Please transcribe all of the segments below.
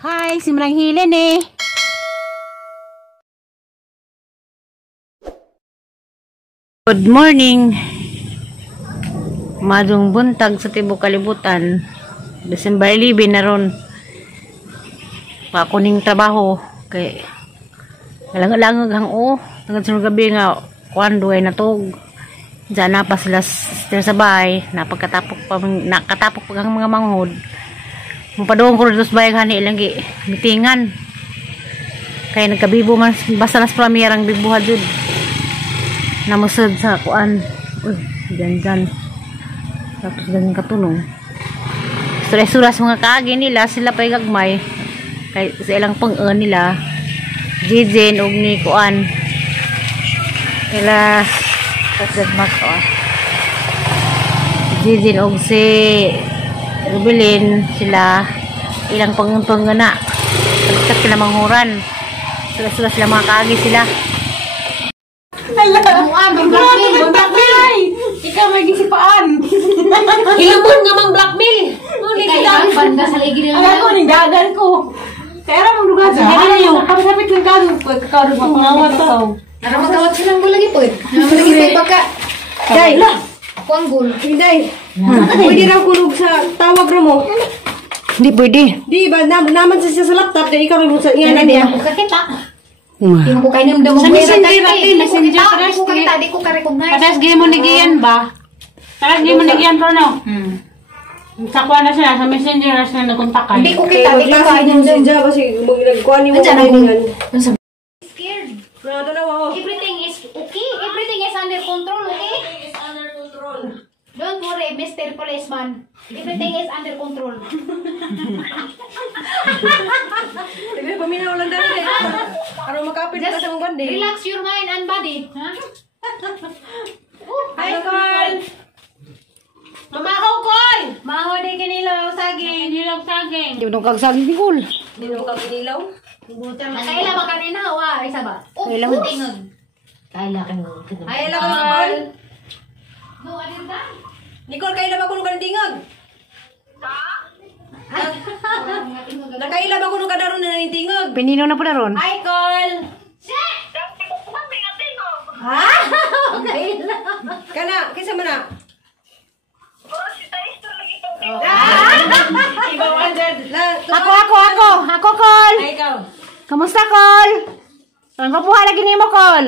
Hi, si Marang Hilen eh. Good morning. Madung buntag sa tibok kalibutan. December 11 na ron. Pakuning trabaho kay langag hang hanggang sunod gabi nga kuan duay natog. Diyan na pa sila sa bahay, nakatapok pa ang mga manghod. Mapadong ko dito sa bahay hani ilang mitingan. Kaya nagkabibo man basta nas pramirang bibuhad jud. Namusod sa kuan. Uy, dyan. Tapos ganyan katunong. Suras-suras mga kaagi nila, sila pa'y gagmay. Kaya sa ilang pang-earn nila, Jijin og ni kuan. Ila, kasagmas o. Jijin og si Rubilin, sila ilang pang-earn na. Pagkat sila manghuran. Suras-suras sila mga kaagi sila. Hala! Blackmail! Ikaw may gisipaan! Ilabon nga mang blackmail! Ikaw banda sa lagi nila. Alam ko, ningdagan ko. Kaya mong lugar sa gano'n yung kapasapit ng gano'n ko. Kakawag mo pangawat to. Nara magkawat silang gulagi po eh. Namalagi po pagka. Day! Ako ang gul. Day! Pwede raw kulog sa tawag na mo. Hindi pwede. Di ba? Naman siya sa laptop. Day ikaw rin mo sa iyan na niya. Ako kakita. Hindi mo ko kayo nang Sa messenger natin, messenger Hindi ko kakita, di ko ka-recognize. Patas game mo ni Gian ba? Patas game mo ni Gian Rono. Sa kuha na siya, sa messenger na siya nagkontakan. Hindi ko kita, di ko kayo nang Diyan kasi nagkuhan niyo mo kainingan. scared. Tanawa. Everything is okay. Everything is under control, okay? Is under control. Don't worry, Mr. Policeman. Everything is under control. Sige, paminaw lang dali eh. Para makapit ka sa mong bandi. Relax your mind and body. Ha? Hi, Carl! Mamahaw, Carl! Maho di kinilaw saging. Nilaw saging. Hindi mo nung kagsaging ni Kul. Hindi mo kang inilaw? Nakaila ba kanina hawa? Isa ba? Kailan? Tingog. Kaila ka nga. Ay, alam ko, Carl! No, ano ba? Nicole, kailan ako nung kanindingag? Nakailan ako nung kadaroon na nanintingag? Pinino na po na ron. Hi, Carl! Ha? Kana, kisa mo na? Ibang wonder. Ako, Kol. Ay, ikaw. Kamusta, Kol? Ang kapuha lagi ni mo, Kol.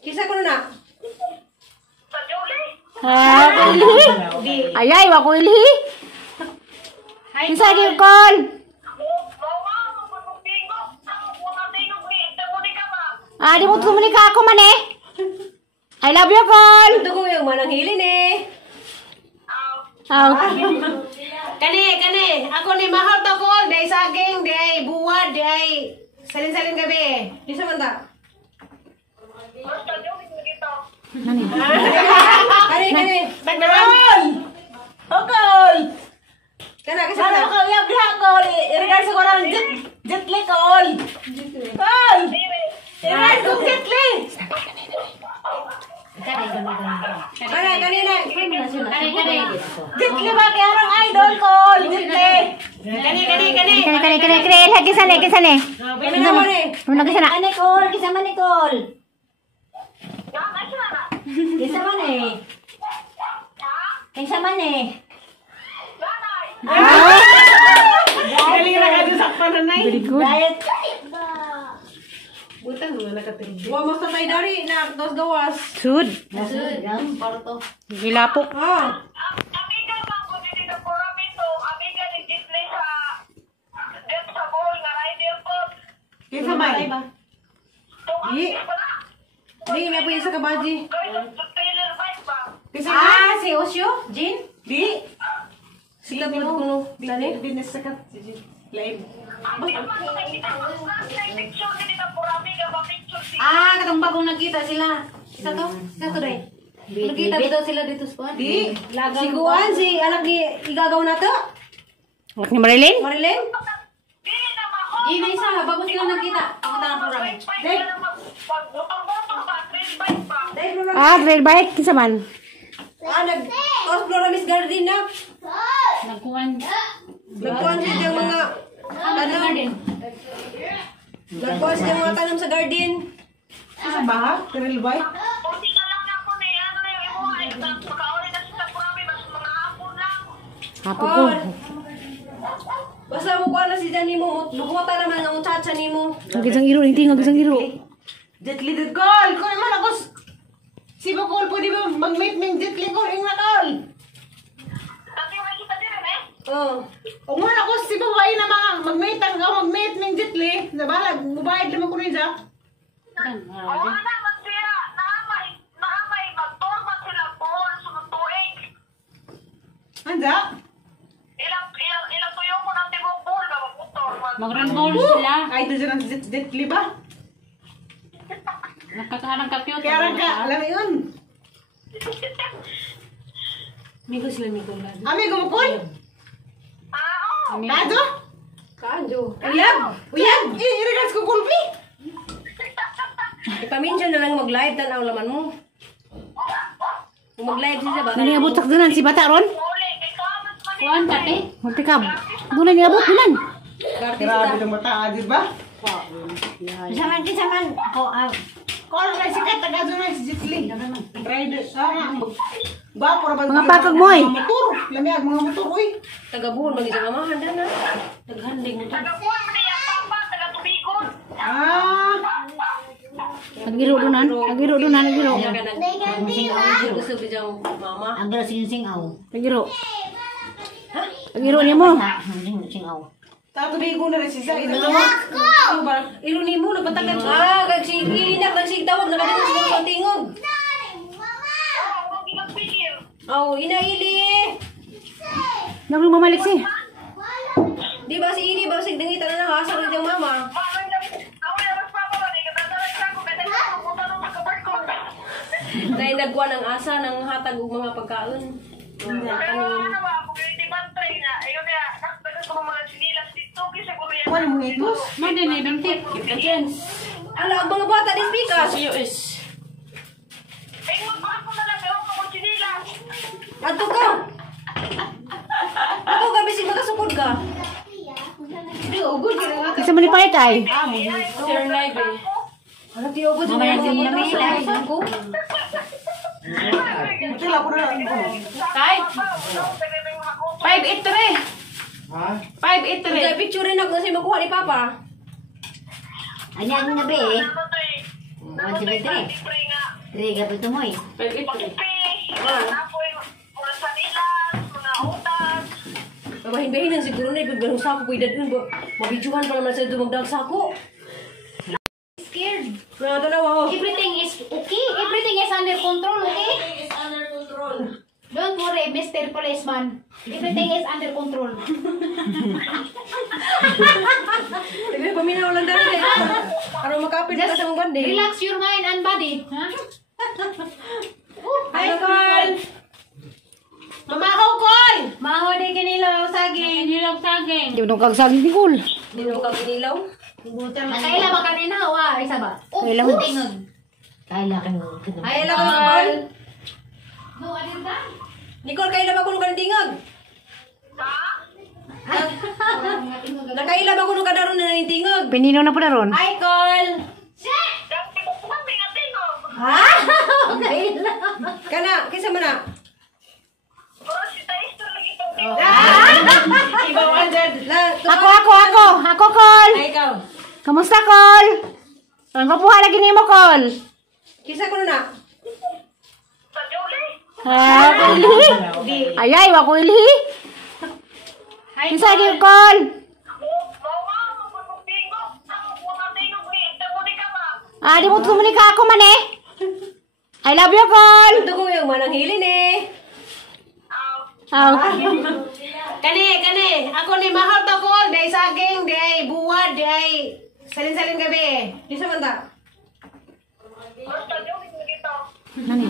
Kisa ko na. Ha, ilhi? Ayay, wako ilhi. Kisa lagi, Kol. Di mo tumunika ako man eh. I love you, Kol. Ito ko yung manang hilin eh. Kani. Ako ni mahal to ko. Day saging, day buwad, day salin-salin gabi. Di sa manta. Kani. Nagdaman. Kol. Kana kasi na. Ako yung biha, Kol. I-regard sa ko ng jetli, Kol. Kol. I-regard ko jetli. Kanina. Jetli ba kaya ang idol, Kol? Jetli. Kani. Kani. Kisane. Kani mo ni. Muna kisana. Nicole, kisa man Nicole. Kisa man eh. Kisa man eh. Galing na ka sa pananay. Very good. Diet. Butang mo nakatingin. Wa mo sa tay dari na dos gawas. Sud. Nasud, ang parto. Gilapok. Ah. Amiga man ko dito sa Coramito, amiga ni Jitley sa dito sa Bohol nga rider ko. Kinsa may? Di. Di na po sa kabaji. Trailer bike ba? Si Osyo? Jin? Di. Sikat mo kuno. Di na sikat. Live. Hindi man nakita ko sa picture ni dito Coramiga ba picture si. Katong bagong nagkita sila. Isa to dahil. Nagkita dito sila dito sa Di. Si Kuan, si anak ni igagaw na to. Anak ni Marilyn? Marilyn? Dili na mako. Ina isa, bago sila nagkita. Ako tanang program. Bike na mag-motor ba? Trail bike ba? Trail bike. Kisa man. Nag-explore Miss Garden na. Nagkuhan. Nagkuhan siya diyang mga Garden. Jardine. Sa ba? Karil ba? Kunti na lang ako ni ano na yung imuha. Makauli na siya sa kurami. Mas mga hapon lang. Hapo ko. Basta mo kuha na si Dani mo. Lukota naman ang chacha ni mo. Ang gisang iro, hindi nga gisang iro. Jetli did call. Kung naman ako. Si Bakol, pwede ba mag-meet ng Jetli ko? Ingat call. Kasi yung kita din eh. Oh. Kung man ako si babae na mga mag-meet ang mag-meet ng Jetli. Nabalag, mubayad naman ko rin siya. Oo naman siya. Naamay. Magtorman sila po. Sunod tuig. Anda? Ilang tuyo mo ng tibok pool na magmotor. Mag-randol sila. Ay, ito dyan ang Jetli ba? Nakakaharang ka-cute. Kaya rin ka, alam mo yun. Migo sila, migo. Amigo mo, Koy? Oo. Kajo? Kajo. Uyab? Uyab? I-regards ko, Kulpi. Ipaminsan na lang mag-live, tanaw laman mo. Kung mag-live siya ba? Nani abot sak dunan si bata ron? Uli. Ikaw mas mali. Kuan kate. Munti ka. Dunan niya abot dunan. Grabe ng mata, di ba? Kisaman. Ako, Kung ano na sikat, taga doon na si Jetli. Rider, sana. Bapo naman. Mga pakag mo, eh. Mga motor. Lamiyag, mga motor, uy. taga-buhon, mag-isang amahan na na. Naghanding mo. Tagapuan mo niya papa. Taga-tubigon. Ah. Nagiro dunan, nagiro dunan, nagiro. Gusto ko diyang mama. Ang gala singaw. Nagiro. Nagiro niya mo. Singaw. Tatubigo na rin si Zay. Iluni mo, nagpatagan siya. Ilinak, nagsigtawag, nakalimutan mo sa tingog. Oo. Huwag ginagpigil. Oh, inaili. Nagiro mamalik si. Di ba si Ili, ba sigdangita na nakasar na diyang mama? Mamang lang. Ako yung mas papa ba? Ikatatalag siya ko. Kaya tayo pupunta nung magkabarko. Dahil nagkuha ng asa ng hatag og mga pagkaon. Pero ano ba? Kung yung tibantay nga. Ayun kaya. Nakatagal ko ng mga sinilas dito. Kasi ko yan. Wala mo itos. Madi na ibang tip. Ala, ang mga bata di speakers. US. Ay, magpako na lang. Ewan ko kung sinilas. Ato ka. Ako ka, bisig makasukod ka. Kasi mo ni Paytay. Sir Live eh. Ano tiyo ko dyan? Mamaya din namin live. Ko. Sila ko na lang. Tay. 583. 583. Kaya picture rin ako kasi makuha ni Papa. Anya na be. Namatay. Namatay ba dire? Libre nga. Dire ka pa tumoy. 583. Apoy, mga sanilas, mga utas. Mabahin-bahinan siguro na ibigay sa ako. Pwede dun ba? Mabidyohan pa naman sa dumagdag sa ako. Scared. Mga tanawa. Everything is okay. Everything is under control, okay? Is under control. Don't worry, Mr. Policeman. Everything is under control. Sige, paminaw lang dali eh. Para makapit ka sa mga bandi. Relax your mind and body. Ha? Hi, Carl! Mamahaw, Koy! Maho di kinilaw saging. Nilog saging. Di mo nung kagsaging di kul. Hindi mo kang inilaw. Nakaila ba kanina wa? Isa ba? Kaila mo. Tingog. Kaila ka mo. Ay, alam ko, Carl. No, adin ba? Nicole, kailan ba kuno ka ng tingag? Nakaila ba kuno ka daron na ng tingag? Pinino na po na ron. Hi, Carl! Dati ko kumami nga tingog. Kana, kisa mo na? Pero si Taister lagi itong tingog. Ibaw andad. Ako, Kol. Ay, ikaw. Kamusta, Kol? Ang kapuha lagi ni mo, Kol. Kisa ko na. Sa Julie. Ha, ilhi. Ayay, wako ilhi. Isa di, Kol. Mama, magpapag tingog. Ako po na tingog ni. Ito ni ka ba? Ah, di mo tumuli ka ako man eh. I love you, Kol. Ito ko yung manang hilin eh. Oh. Kani. Ako ni mahal to, Koy. Day saging, day buwad, day salin-salin gabi. Kisa man ta? Basta Julie lagi ito. Kani.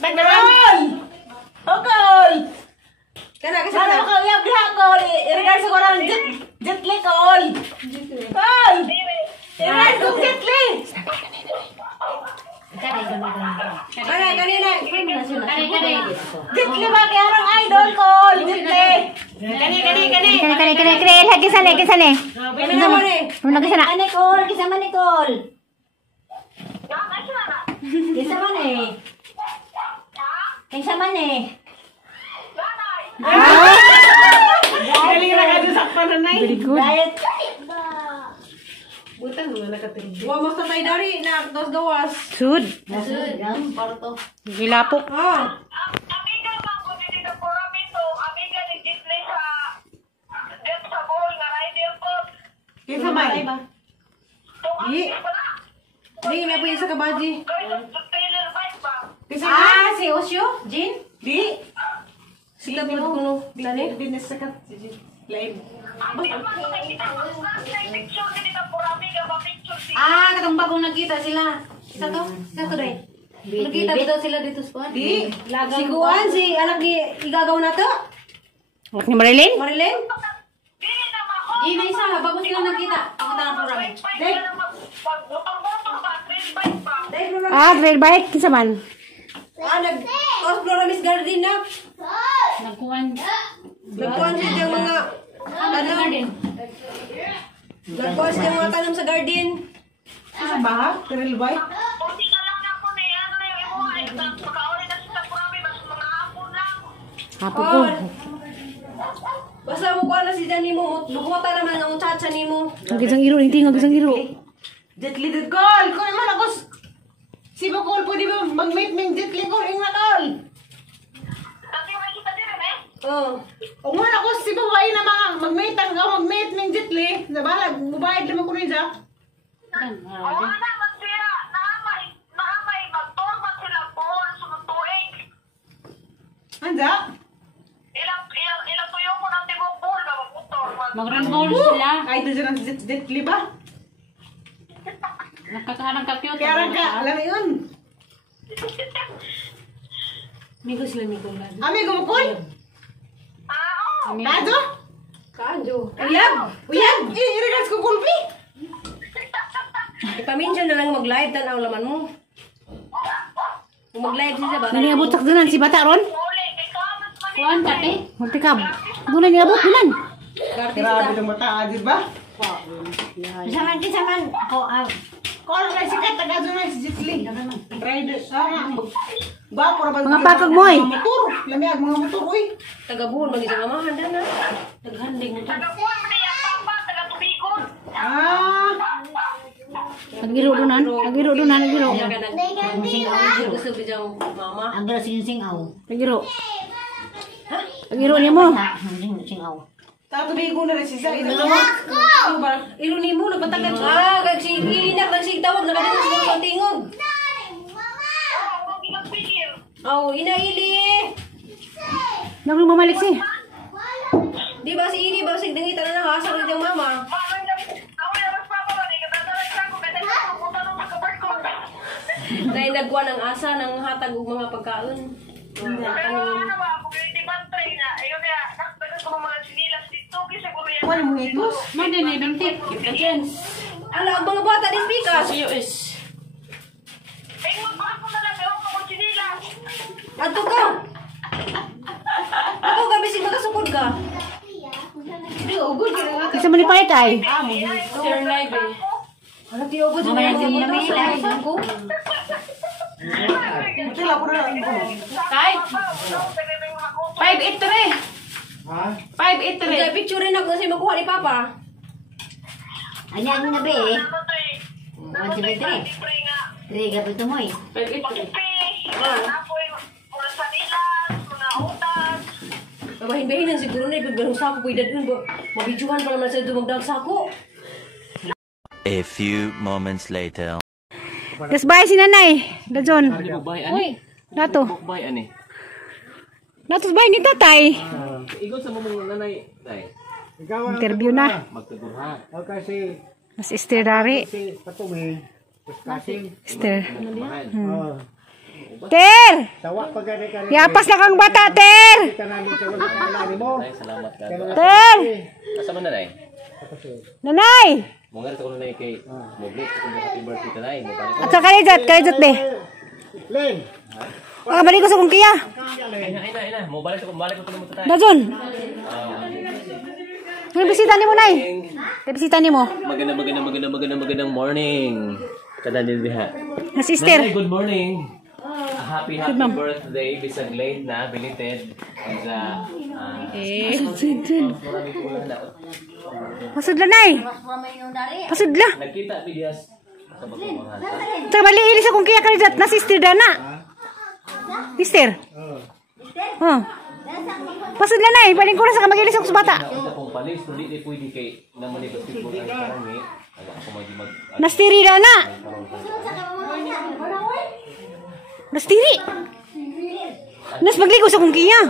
Bagdaran! Koy! Kana, kisa Sana man ako ta? uyab diha, Koy. I-regards ko ng Jetli, Koy. Koy! I-regards ko Jetli. Kanina. Jetli ba kaya rong idol, Koy? Jetli. Kani. Kani. Lagi sana. Muna ka sana. Nicole, kisama Nicole. Kisama ni. Kisama ni. Galing na ka doon sa pananay. Very good. Diet. Butang mo na katingin. Wa mo sa tay dari na dos gawas. Sud. Yan, parto. Gilapok. Ah. Amiga man ko dito sa Coramito, amiga ni Jitley sa dep sa bowl nga rider ko. Kinsa man? Di. Di na po yung sa kabaji. Kaya sa trailer bike ba? Ah, si Osyo? Jin? Di. Sila po kuno. Dali. Binasakat. Lain. Amiga man ko nakita ko sa picture dito sa Coramiga ba picture si. Ah, katong bagong nagkita sila. Isa to dai. Nagkita daw sila dito sa kuan. Di. Si Kuan, si anak ni igagaw na to. Huwag ni Marilyn? Marilyn? Dili na mako. Ina isa, bago sila nagkita. Ang tanang program. Bike na pag botong ba trail bike ba? Dahil mo Ah, trail bike. Kinsa man? nag-explore Miss Garden na. Nagkuhan. Nagkuhan siya diyang mga tanam. Nagkuhan siya diyang mga tanam sa garden. Sa baha? Trail bike? Kunti na lang na ko ni ano na yung imuha. Pagkauli na siya sa Corami, mas mga hapon lang. Hapo ko. Basta mo kuha na si Dani mo. Lukuta naman ang chacha ni mo. Nagisang iro. Hindi nagisang iro. Jetli did call! Kung man ako... Si Bakol, pwede ba mag-meet ng Jetli ko? Ingat call! Kasi may kita din eh. Oh. Kung man ako si babae na mga mag-meet ang mag-meet ng Jetli. Nabalag, bubayad naman ko rin siya. Oo na, magsira. Naamay, magtorman sila buhol sa tuig. Anda? Ilang tuyo mo ng tibok buhol ba magtorman? Mag-run sila. Ay, doon siya ng Jetli ba? Nakakaanang ka-cute. Kaya ka, alam mo yun. Migo sila Migo. Amigo mo, Koy? Ah, oo. Nado? Kanjo. Uyab! Uyab! I-regards ko, Kulpi! Ipaminsan na lang mag-live tan ang laman mo. Kung mag-live siya ba? Nani abot sakdanan si bata ron? Uli, kay Kamas man Kuan kate. Magtikab. Doon na abot dunan. Grabe ng mata, di ba? Kisaman. Ako, Kung ano na sikat, taga doon na si Jetli. Rider, ba, para ba? Mga pakag mo, eh. Mga motor. Lamiyag, mga motor, uy. taga-buhol, mag-isang amahan na. Naghanding mo. taga-buwan mo na yung papa, taga-tubigon. Ah, Nagiro dunan. Nagiro. Gusto ko diyang mama. Ang dala sing-singaw. Nagiro. Nagiro niya mo. Sing-singaw. tatubigo na rin si Zay. Ilo ni mo, nagpatagan. Ah, kasi ilinak lang siya tawag, nakadala siya sa tingog. Oo, huwag ginagpigil. Oh, inaili. Nagro mamalik si. Di ba si Ini, ba si dangita na nakasar ng mama? Manang gabi, ako yung mas papa ba, ikatatalag lang ko, kaya tayo pumunta nung makabar ko. Dahil nagkuha ng asa ng hatag ug mga pagkaon. Pero ano ba, kung hindi bantay na, ayun kaya, nakatagal ko ng mga sinilas dito, kasi siguro yan. Wala mo itos. Madi ni bintik. Ala, ang mga bata di speakers. Eh, magbakas mo na lang, ewan ko kung sinilas. Ato ka. Ato ka, bisig magkasukod ka. Isa man ni payat ay. Sir Live eh. Ano tiyo ko dyan na yung live ko? Wala ko na lang. Kahit 583. 583. Kaya picture rin ako kasi makuha ni Papa. Ano ang nabi eh? Namatay sa libre nga. Riga pa ito mo eh. 583. Apoy, mga sanilas, mga utas. Mabahin-bahinan siguro na ipagbarong sako. Pwede dun ba? Mabidyohan pa naman sa dumagdag sako. A few moments later. Gasbay si nanay. Dajon. Bukbay ani. Dato. Bukbay ani. Datos bay ni tatay. Igon sa momong nanay. Tay. Interview na. Magtagurha. Mas Esther dari. Esther. Ter! Yapas na kang bata, Ter! Tay, salamat ka. Ter! Asa man nanay? Nanay! Mo nga ko nanay kay Moblit kung happy birthday tanay mo balik. At sa kalijat be. Ah, balik ko sa kong kiya. Ina. Mo balik ko mo tanay. Dajon. Kaya bisita ni mo, Nay. Kaya bisita ni mo. Magandang morning. Kada din diha. Na sister. Nanay, good morning. Happy birthday. Bisag late na, belated. Pasudla, Nay. Pasudla. Nagkita bidyas. Sa maliilis akong kaya kandidat na sister Dana. Sister. Oh. Pasudla, Nay. Paling ko na sa kamagilis ako sa bata. Sa kong palis, hindi ni pwede kay naman ni basketball ay karami. Ako mag Nastiri Dana. Nastiri. Nas magligo sa kong kaya.